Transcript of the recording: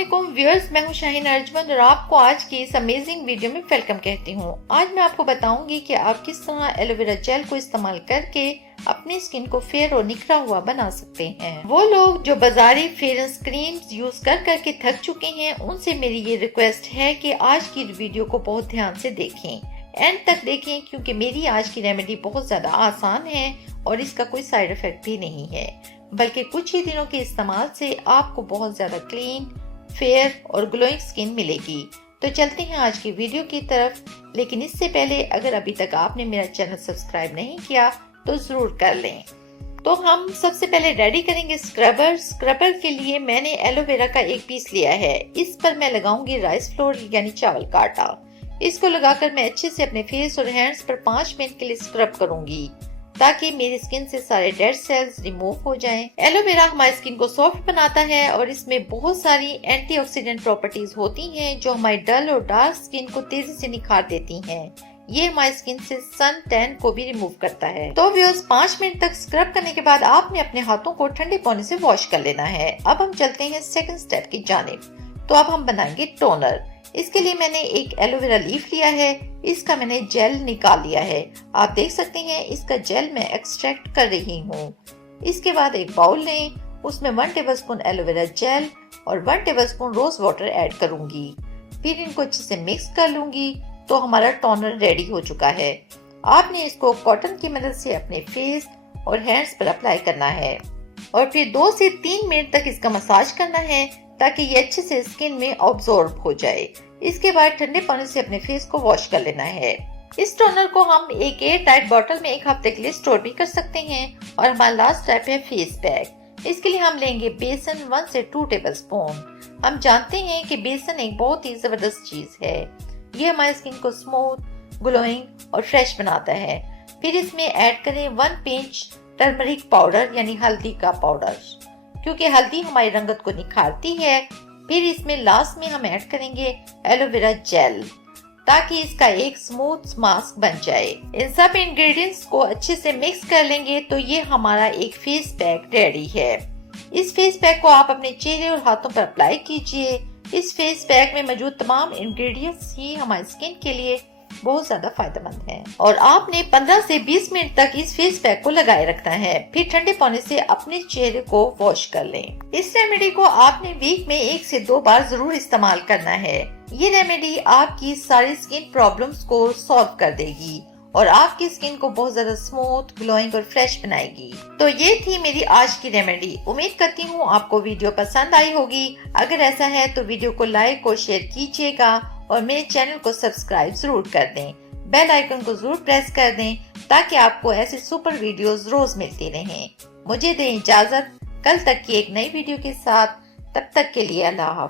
अस्सलामुअलैकुम व्यूअर्स, मैं हूं शाहीन अर्जमन और आपको आज की इस अमेजिंग वीडियो में वेलकम कहती हूं। आज मैं आपको बताऊंगी कि आप किस तरह एलोवेरा जेल को इस्तेमाल करके अपनी स्किन को फेयर और निखरा हुआ बना सकते हैं। वो लोग जो बाजारी फेयरेंस क्रीम्स यूज कर करके थक चुके हैं, उनसे मेरी ये रिक्वेस्ट है कि आज की वीडियो को बहुत ध्यान से देखें, एंड तक देखें, क्योंकि मेरी आज की रेमेडी बहुत ज्यादा आसान है और इसका कोई साइड इफेक्ट भी नहीं है, बल्कि कुछ ही दिनों के इस्तेमाल से आपको बहुत ज्यादा क्लीन, फेयर और ग्लोइंग स्किन मिलेगी। तो चलते हैं आज की वीडियो की तरफ, लेकिन इससे पहले अगर अभी तक आपने मेरा चैनल सब्सक्राइब नहीं किया तो जरूर कर लें। तो हम सबसे पहले रेडी करेंगे स्क्रबर। स्क्रबर के लिए मैंने एलोवेरा का एक पीस लिया है। इस पर मैं लगाऊंगी राइस फ्लोर यानी चावल का आटा। इसको लगाकर मैं अच्छे से अपने फेस और हैंड्स पर 5 मिनट के लिए स्क्रब करूंगी ताकि मेरी स्किन से सारे डेड सेल्स रिमूव हो जाएं। एलोवेरा हमारी स्किन को सॉफ्ट बनाता है और इसमें बहुत सारी एंटीऑक्सीडेंट प्रॉपर्टीज होती हैं जो हमारी डल और डार्क स्किन को तेजी से निखार देती हैं। ये हमारी स्किन से सन टैन को भी रिमूव करता है। तो व्यूअर्स, 5 मिनट तक स्क्रब करने के बाद आपने अपने हाथों को ठंडे पानी से वॉश कर लेना है। अब हम चलते हैं सेकंड स्टेप की जानिब। तो अब हम बनाएंगे टोनर। इसके लिए मैंने एक एलोवेरा लीफ लिया है। इसका मैंने जेल निकाल लिया है। आप देख सकते हैं इसका जेल मैं एक्सट्रैक्ट कर रही हूँ। इसके बाद एक बाउल लें, उसमें 1 टेबलस्पून एलोवेरा जेल और 1 टेबलस्पून रोज वाटर ऐड करूंगी। फिर इनको अच्छे से मिक्स कर लूंगी। तो हमारा टोनर रेडी हो चुका है। आपने इसको कॉटन की मदद से अपने फेस और हैंड्स पर अप्लाई करना है और फिर 2 से 3 मिनट तक इसका मसाज करना है ताकि ये अच्छे से स्किन में ऑब्जॉर्ब हो जाए। इसके बाद ठंडे पानी से अपने फेस को वॉश कर लेना है। इस टोनर को हम एक एयर टाइट बॉटल में 1 हफ्ते के लिए स्टोर भी कर सकते हैं। और हमारा लास्ट स्टेप है फेस पैक। इसके लिए हम लेंगे बेसन 1 से 2 टेबलस्पून। हम जानते हैं कि बेसन एक बहुत ही जबरदस्त चीज है। ये हमारी स्किन को स्मूथ, ग्लोइंग और फ्रेश बनाता है। फिर इसमें ऐड करें 1 पिंच टर्मरिक पाउडर यानी हल्दी का पाउडर, क्योंकि हल्दी हमारी रंगत को निखारती है। फिर इसमें लास्ट में हम ऐड करेंगे एलोवेरा जेल ताकि इसका एक स्मूथ मास्क बन जाए। इन सब इंग्रेडिएंट्स को अच्छे से मिक्स कर लेंगे तो ये हमारा एक फेस पैक रेडी है। इस फेस पैक को आप अपने चेहरे और हाथों पर अप्लाई कीजिए। इस फेस पैक में मौजूद तमाम इंग्रेडिएंट्स ही हमारी स्किन के लिए बहुत ज्यादा फायदेमंद है और आपने 15 से 20 मिनट तक इस फेस पैक को लगाए रखना है। फिर ठंडे पानी से अपने चेहरे को वॉश कर लें। इस रेमेडी को आपने वीक में 1 से 2 बार जरूर इस्तेमाल करना है। ये रेमेडी आपकी सारी स्किन प्रॉब्लम्स को सॉल्व कर देगी और आपकी स्किन को बहुत ज्यादा स्मूथ, ग्लोइंग और फ्रेश बनाएगी। तो ये थी मेरी आज की रेमेडी। उम्मीद करती हूँ आपको वीडियो पसंद आई होगी। अगर ऐसा है तो वीडियो को लाइक और शेयर कीजिएगा और मेरे चैनल को सब्सक्राइब जरूर कर दें। बेल आइकन को जरूर प्रेस कर दें ताकि आपको ऐसे सुपर वीडियोस रोज मिलती रहें। मुझे दें इजाजत कल तक की एक नई वीडियो के साथ। तब तक के लिए अल्लाह हाफ़िज़।